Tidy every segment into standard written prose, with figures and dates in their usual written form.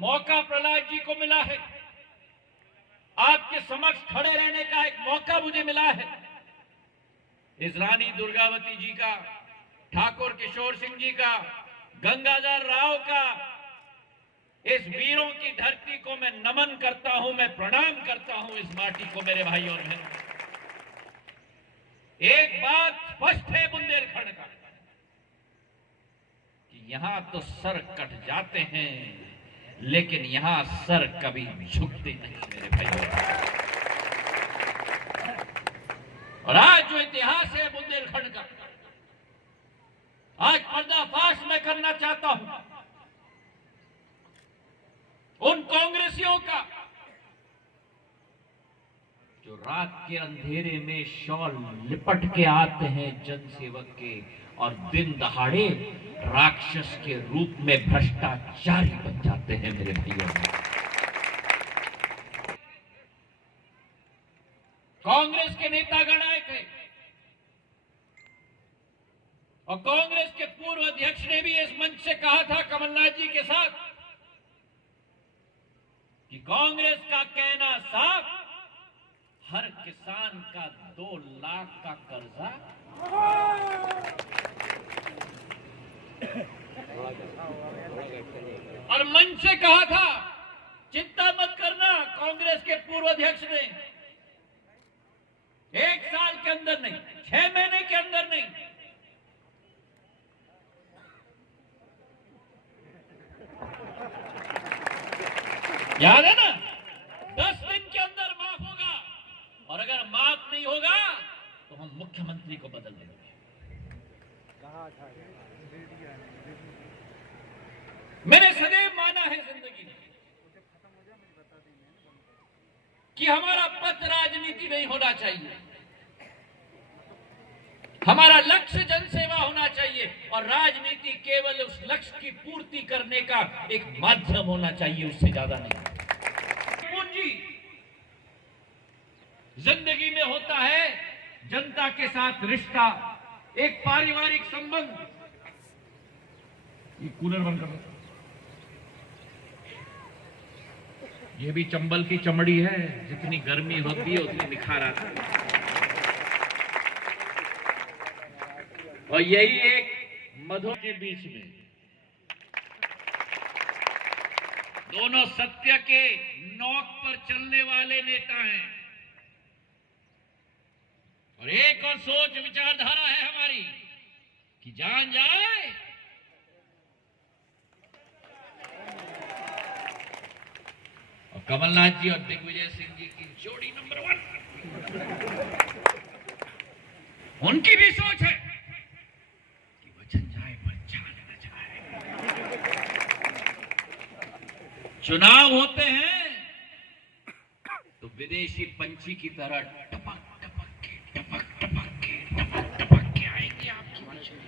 मौका प्रहलाद जी को मिला है, आपके समक्ष खड़े रहने का एक मौका मुझे मिला है। इस रानी दुर्गावती जी का, ठाकुर किशोर सिंह जी का, गंगाधर राव का, इस वीरों की धरती को मैं नमन करता हूं, मैं प्रणाम करता हूं इस माटी को मेरे भाई और बहन। एक बात स्पष्ट है बुंदेलखंड का कि यहां तो सर कट जाते हैं, लेकिन यहां सर कभी झुकते नहीं मेरे भाई। और आज जो इतिहास है बुंदेलखंड का, आज पर्दाफाश मैं करना चाहता हूं उन कांग्रेसियों का जो रात के अंधेरे में शॉल लिपट के आते हैं जनसेवक के और दिन दहाड़े राक्षस के रूप में भ्रष्टाचारी बन जाते हैं मेरे भाइयों। कांग्रेस के नेतागण आए थे और कांग्रेस के पूर्व अध्यक्ष ने भी इस मंच से कहा था कमलनाथ जी के साथ कि कांग्रेस का कहना साफ, हर किसान का 2 लाख का कर्जा और मंच से कहा था चिंता मत करना, कांग्रेस के पूर्व अध्यक्ष ने 1 साल के अंदर नहीं, 6 महीने के अंदर नहीं, याद है ना, 10 दिन के अंदर माफ होगा और अगर माफ नहीं होगा तो हम मुख्यमंत्री को बदल देंगे। मैंने सदैव माना है जिंदगी में कि हमारा पथ राजनीति नहीं होना चाहिए, हमारा लक्ष्य जनसेवा होना चाहिए और राजनीति केवल उस लक्ष्य की पूर्ति करने का एक माध्यम होना चाहिए, उससे ज्यादा नहीं। पूंजी जिंदगी में होता है जनता के साथ रिश्ता, एक पारिवारिक संबंध। ये कूलर बंद कर, ये भी चंबल की चमड़ी है, जितनी गर्मी होती है उतनी निखार आता है। और यही एक मधु के बीच में दोनों सत्य के नोक पर चलने वाले नेता हैं और एक और सोच विचारधारा है हमारी कि जान जाए और कमलनाथ जी और दिग्विजय सिंह जी की जोड़ी नंबर 1, उनकी भी सोच है कि वचन जाए पर जान न जाए। चुनाव होते हैं तो विदेशी पंछी की तरह टपक के आएंगे आपकी बीच में,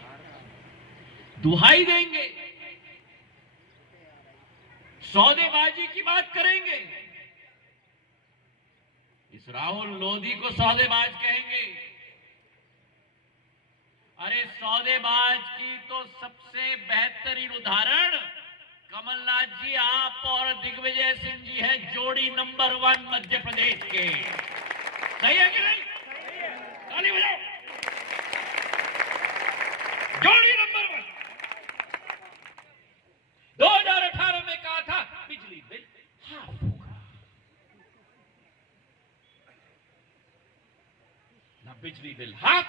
दुहाई देंगे, सौदेबाजी की बात करेंगे। इस राहुल लोधी को सौदेबाज कहेंगे। अरे सौदेबाज की तो सबसे बेहतरीन उदाहरण कमलनाथ जी, आप और दिग्विजय सिंह जी है, जोड़ी नंबर 1 मध्य प्रदेश के। सही है कि नहीं? ताली बजाओ। जोड़ी नंबर 1। 2018 में कहा था बिजली बिल हाफ होगा, ना बिजली बिल हाफ,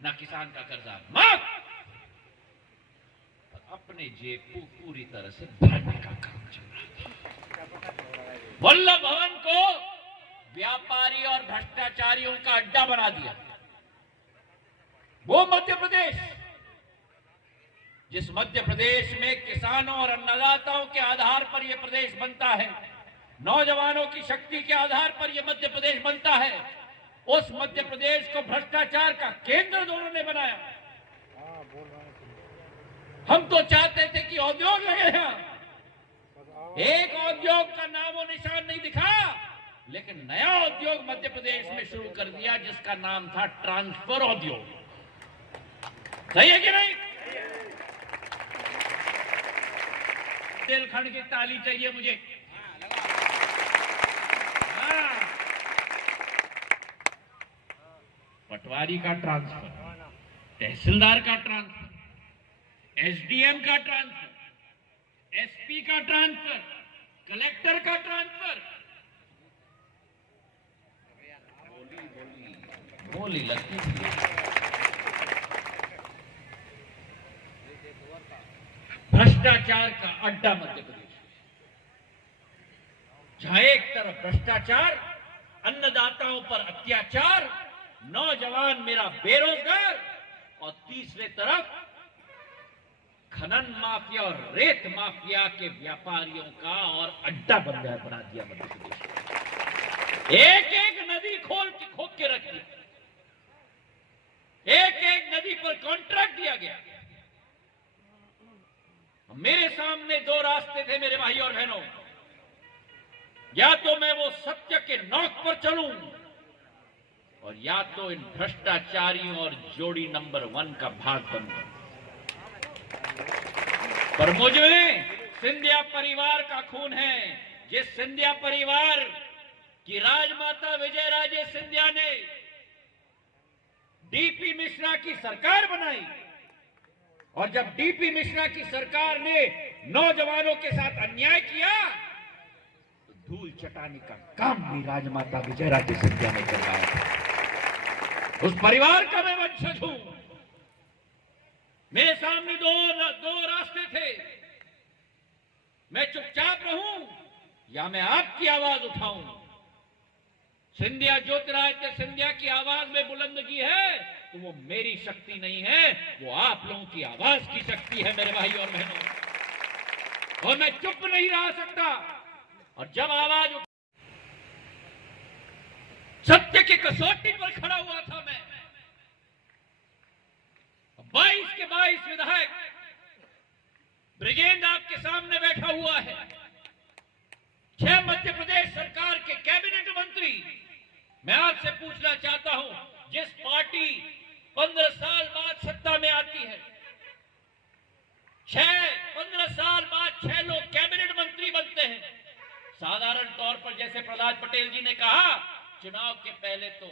ना किसान का कर्जा माफ, अपने जेब को पूरी तरह से भरने का काम चल रहा था। वल्लभ भवन को व्यापारी और भ्रष्टाचारियों का अड्डा बना दिया। वो मध्य प्रदेश, जिस मध्य प्रदेश में किसानों और अन्नदाताओं के आधार पर यह प्रदेश बनता है, नौजवानों की शक्ति के आधार पर यह मध्य प्रदेश बनता है, उस मध्य प्रदेश को भ्रष्टाचार का केंद्र दोनों ने बनाया। हम तो चाहते थे कि उद्योग लगे हैं, एक उद्योग का नामो निशान नहीं दिखा, लेकिन नया उद्योग मध्य प्रदेश में शुरू कर दिया जिसका नाम था ट्रांसफर उद्योग। सही है कि नहीं? बुंदेलखंड की ताली चाहिए मुझे। पटवारी का ट्रांसफर, तहसीलदार का ट्रांसफर, एसडीएम का ट्रांसफर, एसपी का ट्रांसफर, कलेक्टर का ट्रांसफर, बोली लगती थी। भ्रष्टाचार का अड्डा मध्य प्रदेश, जहां एक तरफ भ्रष्टाचार, अन्नदाताओं पर अत्याचार, नौजवान मेरा बेरोजगार, और तीसरे तरफ खनन माफिया और रेत माफिया के व्यापारियों का और अड्डा बना दिया मध्य प्रदेश। एक एक नदी खोद के रख दिया, एक एक नदी पर कॉन्ट्रैक्ट दिया गया। मेरे सामने दो रास्ते थे मेरे भाई और बहनों, या तो मैं वो सत्य के नौक पर चलूं, और या तो इन भ्रष्टाचारियों और जोड़ी नंबर 1 का भाग बनूं। पर मुझ में सिंधिया परिवार का खून है। जिस सिंधिया परिवार की राजमाता विजयराजे सिंधिया ने डीपी मिश्रा की सरकार बनाई, और जब डीपी मिश्रा की सरकार ने नौजवानों के साथ अन्याय किया, तो धूल चटाने का काम भी राजमाता विजयराजे सिंधिया ने करवाया। उस परिवार का मैं वंशज हूं। मेरे सामने दो रास्ते थे, मैं चुपचाप रहूं या मैं आपकी आवाज उठाऊं। सिंधिया ज्योतिरादित्य सिंधिया की आवाज में बुलंदगी है तो वो मेरी शक्ति नहीं है, वो आप लोगों की आवाज की शक्ति है मेरे भाई और बहनों। और मैं चुप नहीं रह सकता, और जब आवाज सत्य की कसौटी पर खड़ा हुआ था मैं, 22 के 22 विधायक, ब्रिगेड आपके सामने बैठा हुआ है, 6 मध्य प्रदेश सरकार के कैबिनेट मंत्री। मैं आपसे पूछना चाहता हूं, जिस पार्टी 15 साल बाद सत्ता में आती है, 15 साल बाद 6 लोग कैबिनेट मंत्री बनते हैं। साधारण तौर पर जैसे प्रहलाद पटेल जी ने कहा, चुनाव के पहले तो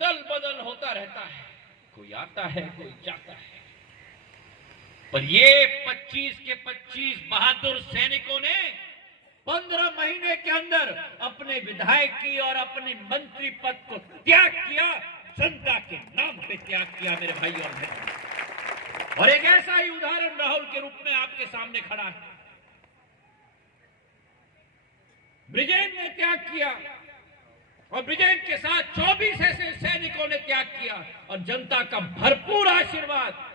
दल बदल होता रहता है, कोई आता है कोई जाता है, पर ये 25 के 25 बहादुर सैनिकों ने 15 महीने के अंदर अपने विधायक की और अपने मंत्री पद को त्याग किया, जनता के नाम पे त्याग किया मेरे भाई और बहनों। और एक ऐसा ही उदाहरण राहुल के रूप में आपके सामने खड़ा है। ब्रिगेड ने त्याग किया, और ब्रिगेड के साथ 24 ऐसे सैनिकों ने त्याग किया, और जनता का भरपूर आशीर्वाद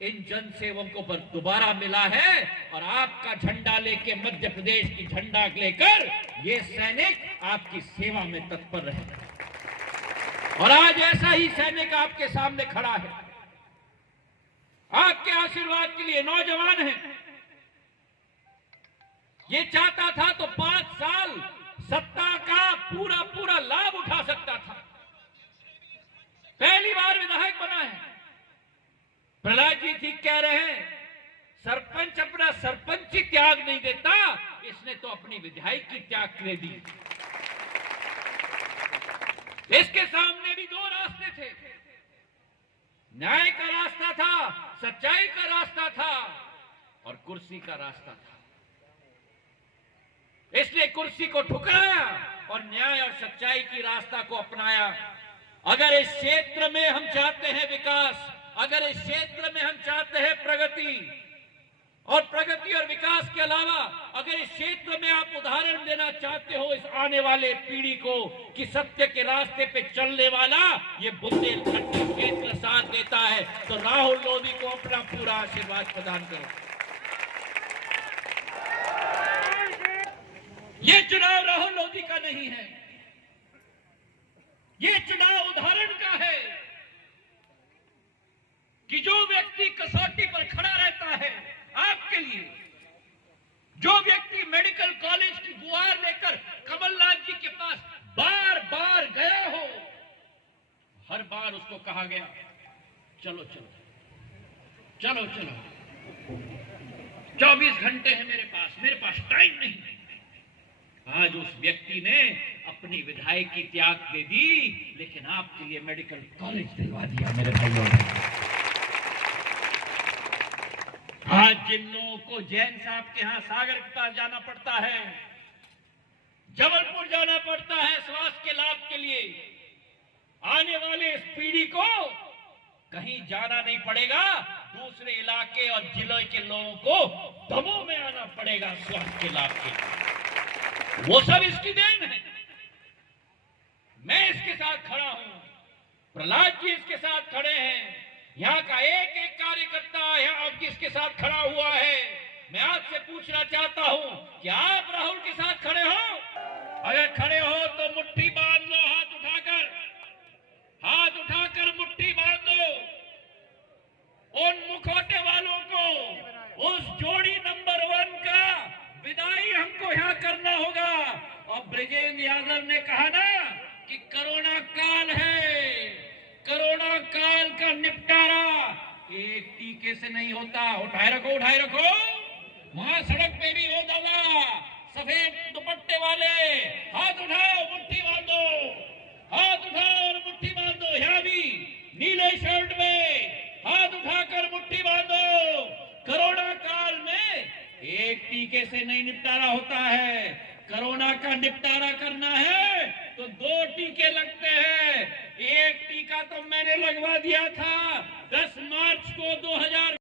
इन जनसेवकों पर दोबारा मिला है। और आपका झंडा लेके, मध्य प्रदेश की झंडा लेकर ये सैनिक आपकी सेवा में तत्पर रहे। और आज ऐसा ही सैनिक आपके सामने खड़ा है, आपके आशीर्वाद के लिए नौजवान है। ये चाहता था तो 5 साल सत्ता का पूरा लाभ उठा सकता था। पहली बार विधायक बना है। प्रहलाद जी ठीक कह रहे हैं, सरपंच अपना सरपंची त्याग नहीं देता, इसने तो अपनी विधायकी त्याग कर दी। इसके सामने भी 2 रास्ते थे, न्याय का रास्ता था, सच्चाई का रास्ता था, और कुर्सी का रास्ता था। इसने कुर्सी को ठुकराया और न्याय और सच्चाई की रास्ता को अपनाया। अगर इस क्षेत्र में हम चाहते हैं विकास, अगर इस क्षेत्र में हम चाहते हैं प्रगति और विकास के अलावा अगर इस क्षेत्र में आप उदाहरण देना चाहते हो इस आने वाले पीढ़ी को कि सत्य के रास्ते पे चलने वाला ये बुंदेलखंड क्षेत्र साथ देता है, तो राहुल लोधी को अपना पूरा आशीर्वाद प्रदान करो। ये चुनाव राहुल लोधी का नहीं है, ये चुनाव उदाहरण का है कि जो व्यक्ति कसौटी पर खड़ा रहता है आपके लिए, जो व्यक्ति मेडिकल कॉलेज की गुहार लेकर कमलनाथ जी के पास बार बार गया हो, हर बार उसको कहा गया चलो चलो चलो चलो 24 घंटे हैं मेरे पास टाइम नहीं है। आज उस व्यक्ति ने अपनी विधायक की त्याग दे दी, लेकिन आपके लिए मेडिकल कॉलेज दिलवा दिया मेरे भाइयों ने। आज जिन लोगों को जैन साहब के यहां सागर के पास जाना पड़ता है, जबलपुर जाना पड़ता है स्वास्थ्य के लाभ के लिए, आने वाले इस पीढ़ी को कहीं जाना नहीं पड़ेगा, दूसरे इलाके और जिले के लोगों को दमोह में आना पड़ेगा स्वास्थ्य के लाभ के लिए। वो सब इसकी देन है। मैं इसके साथ खड़ा हूं, प्रहलाद जी इसके साथ खड़े हैं, यहां का एक एक कार्यकर्ता यहां आपके इसके साथ खड़ा हुआ है। मैं आपसे पूछना चाहता हूं कि आप राहुल के साथ खड़े हो? अगर खड़े हो तो मुट्ठी बांध लो, हाथ उठाकर मुट्ठी बांध दो। उन मुखौटे वालों को, उस जोड़ी नंबर 1 का विदाई हमको यहां करना होगा। और ब्रिजेंद्र यादव ने कहा ना कि कोरोना काल है, कोरोना काल का निपटारा एक टीके से नहीं होता। उठाए रखो वहां सड़क पे भी हो दादा, सफेद दुपट्टे वाले, हाथ उठाओ मुट्ठी बांधो, हाथ उठाओ और मुट्ठी बांधो। यहां भी नीले शर्ट में हाथ उठाकर मुट्ठी बांधो। कोरोना काल में एक टीके से नहीं निपटारा होता है, कोरोना का निपटारा करना है तो 2 टीके लगते हैं। एक टीका तो मैंने लगवा दिया था 10 मार्च को 2000